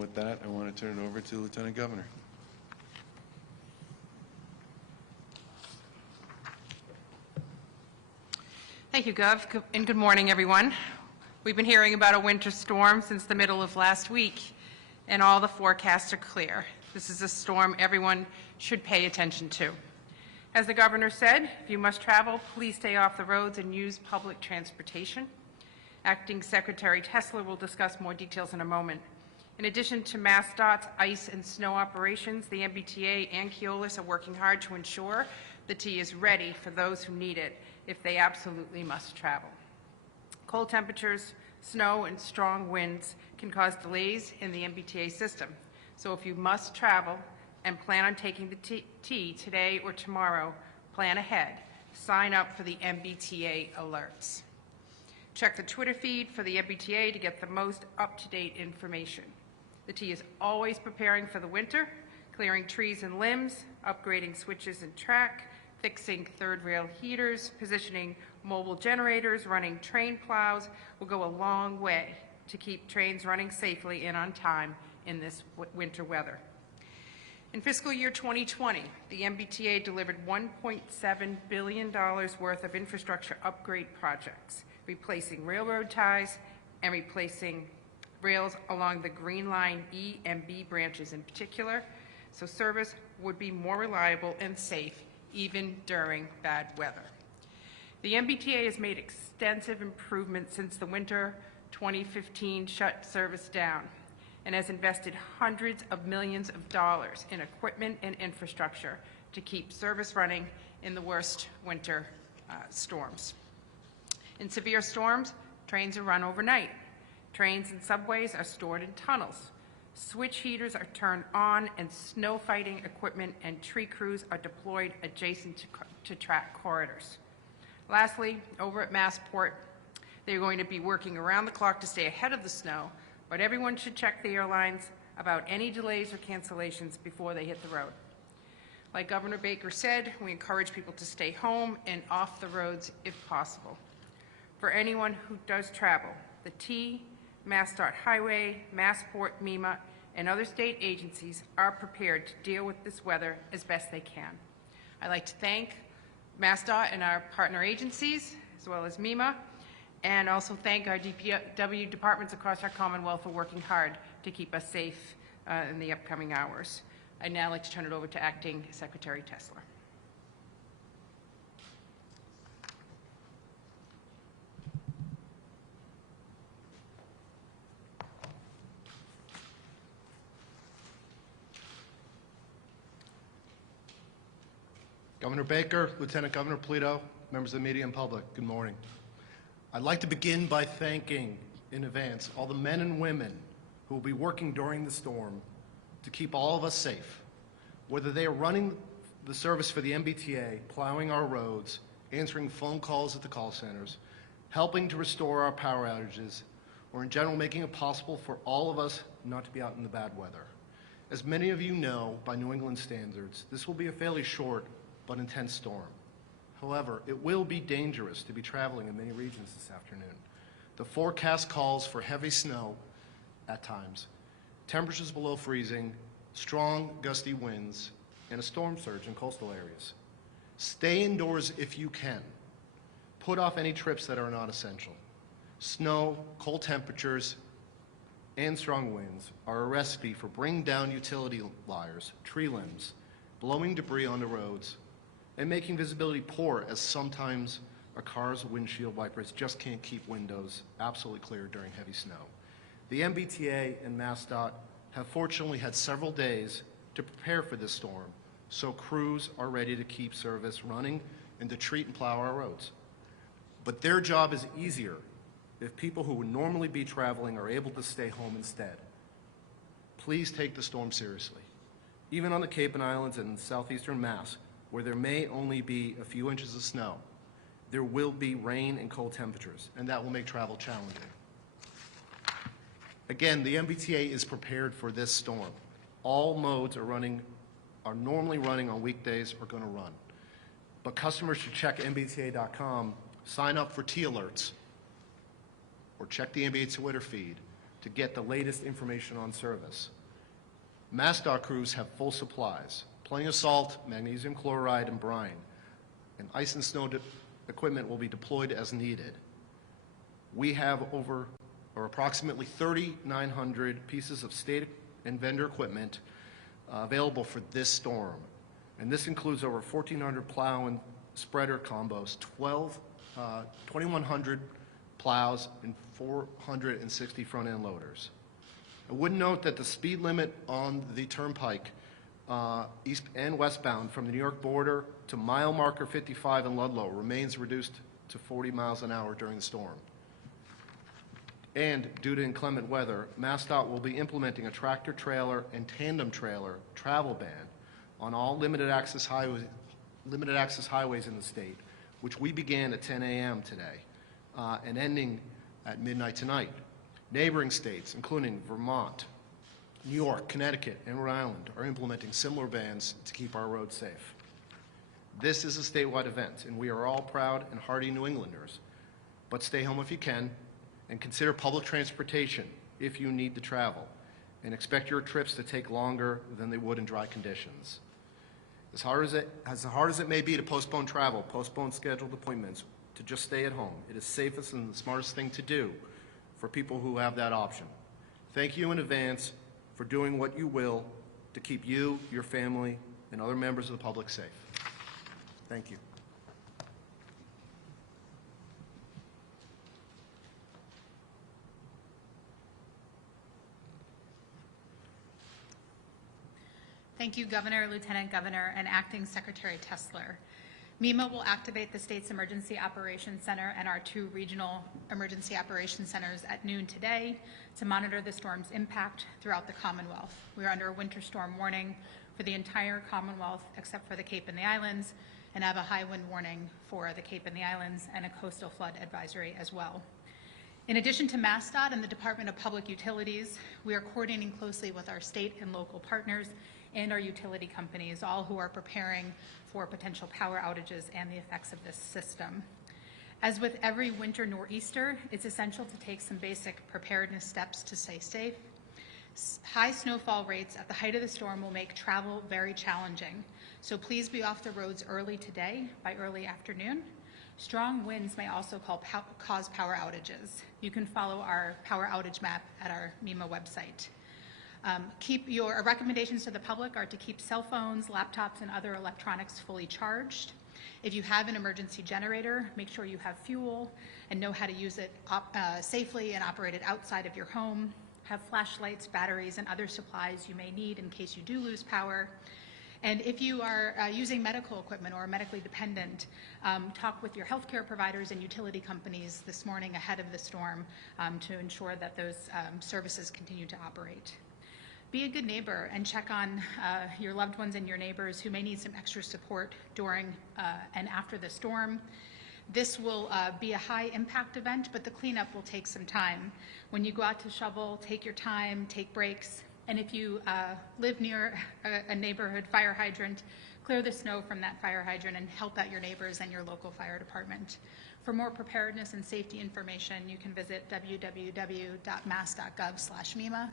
with that, I want to turn it over to Lieutenant Governor. Thank you, Gov, and good morning, everyone. We've been hearing about a winter storm since the middle of last week, and all the forecasts are clear. This is a storm everyone should pay attention to. As the Governor said, if you must travel, please stay off the roads and use public transportation. Acting Secretary Tesler will discuss more details in a moment. In addition to MassDOT's ice and snow operations, the MBTA and Keolis are working hard to ensure the T is ready for those who need it if they absolutely must travel. Cold temperatures, snow, and strong winds can cause delays in the MBTA system. So if you must travel and plan on taking the T today or tomorrow, plan ahead. Sign up for the MBTA alerts. Check the Twitter feed for the MBTA to get the most up-to-date information. The T is always preparing for the winter, clearing trees and limbs, upgrading switches and track, fixing third rail heaters, positioning mobile generators, running train plows will go a long way to keep trains running safely and on time in this winter weather. In fiscal year 2020, the MBTA delivered $1.7 billion worth of infrastructure upgrade projects, replacing railroad ties and replacing rails along the Green Line E and B branches in particular, so service would be more reliable and safe even during bad weather. The MBTA has made extensive improvements since the winter 2015 shut service down and has invested hundreds of millions of dollars in equipment and infrastructure to keep service running in the worst winter storms. In severe storms, trains are run overnight. Trains and subways are stored in tunnels. Switch heaters are turned on, and snow fighting equipment and tree crews are deployed adjacent to track corridors. Lastly, over at Massport, they're going to be working around the clock to stay ahead of the snow, but everyone should check the airlines about any delays or cancellations before they hit the road. Like Governor Baker said, we encourage people to stay home and off the roads if possible. For anyone who does travel, the T, MassDOT Highway, Massport, MEMA, and other state agencies are prepared to deal with this weather as best they can. I'd like to thank MassDOT and our partner agencies, as well as MEMA, and also thank our DPW departments across our Commonwealth for working hard to keep us safe in the upcoming hours. I'd now like to turn it over to Acting Secretary Tesler. Governor Baker, Lieutenant Governor Polito, members of the media and public, good morning. I'd like to begin by thanking in advance all the men and women who will be working during the storm to keep all of us safe, whether they are running the service for the MBTA, plowing our roads, answering phone calls at the call centers, helping to restore our power outages, or in general making it possible for all of us not to be out in the bad weather. As many of you know, by New England standards, this will be a fairly short but intense storm. However, it will be dangerous to be traveling in many regions this afternoon. The forecast calls for heavy snow at times, temperatures below freezing, strong gusty winds, and a storm surge in coastal areas. Stay indoors if you can. Put off any trips that are not essential. Snow, cold temperatures, and strong winds are a recipe for bringing down utility wires, tree limbs, blowing debris on the roads, and making visibility poor, as sometimes a car's windshield wipers just can't keep windows absolutely clear during heavy snow. The MBTA and MassDOT have fortunately had several days to prepare for this storm, so crews are ready to keep service running and to treat and plow our roads. But their job is easier if people who would normally be traveling are able to stay home instead. Please take the storm seriously. Even on the Cape and Islands and southeastern Mass, where there may only be a few inches of snow, there will be rain and cold temperatures, and that will make travel challenging. Again, the MBTA is prepared for this storm. All modes are normally running on weekdays or going to run. But customers should check MBTA.com, sign up for T alerts, or check the MBTA Twitter feed to get the latest information on service. MassDOT crews have full supplies, plenty of salt, magnesium chloride, and brine, and ice and snow equipment will be deployed as needed. We have approximately 3,900 pieces of state and vendor equipment available for this storm. And this includes over 1,400 plow and spreader combos, 2,100 plows, and 460 front-end loaders. I would note that the speed limit on the turnpike, east and westbound from the New York border to mile marker 55 in Ludlow remains reduced to 40 miles an hour during the storm. And due to inclement weather, MassDOT will be implementing a tractor trailer and tandem trailer travel ban on all limited access highways in the state, which we began at 10 a.m. today and ending at midnight tonight. Neighboring states, including Vermont, New York, Connecticut, and Rhode Island, are implementing similar bans to keep our roads safe. This is a statewide event, and we are all proud and hardy New Englanders. But stay home if you can, and consider public transportation if you need to travel, and expect your trips to take longer than they would in dry conditions. As hard as it may be to postpone travel, postpone scheduled appointments, to just stay at home, it is safest and the smartest thing to do for people who have that option. Thank you in advance for doing what you will to keep you, your family, and other members of the public safe. Thank you. Thank you, Governor, Lieutenant Governor, and Acting Secretary Tessler. MEMA will activate the state's Emergency Operations Center and our 2 regional emergency operations centers at noon today to monitor the storm's impact throughout the Commonwealth. We are under a winter storm warning for the entire Commonwealth except for the Cape and the Islands, and have a high wind warning for the Cape and the Islands and a coastal flood advisory as well. In addition to MassDOT and the Department of Public Utilities, we are coordinating closely with our state and local partners and our utility companies, all who are preparing for potential power outages and the effects of this system. As with every winter nor'easter, it's essential to take some basic preparedness steps to stay safe. High snowfall rates at the height of the storm will make travel very challenging, so please be off the roads early today by early afternoon. Strong winds may also cause power outages. You can follow our power outage map at our MEMA website. Our recommendations to the public are to keep cell phones, laptops, and other electronics fully charged. If you have an emergency generator, make sure you have fuel and know how to use it safely and operate it outside of your home. Have flashlights, batteries, and other supplies you may need in case you do lose power. And if you are using medical equipment or are medically dependent, talk with your healthcare providers and utility companies this morning ahead of the storm to ensure that those services continue to operate. Be a good neighbor and check on your loved ones and your neighbors who may need some extra support during and after the storm. This will be a high impact event, but the cleanup will take some time. When you go out to shovel, take your time, take breaks, and if you live near a neighborhood fire hydrant, clear the snow from that fire hydrant and help out your neighbors and your local fire department. For more preparedness and safety information, you can visit www.mass.gov/MEMA.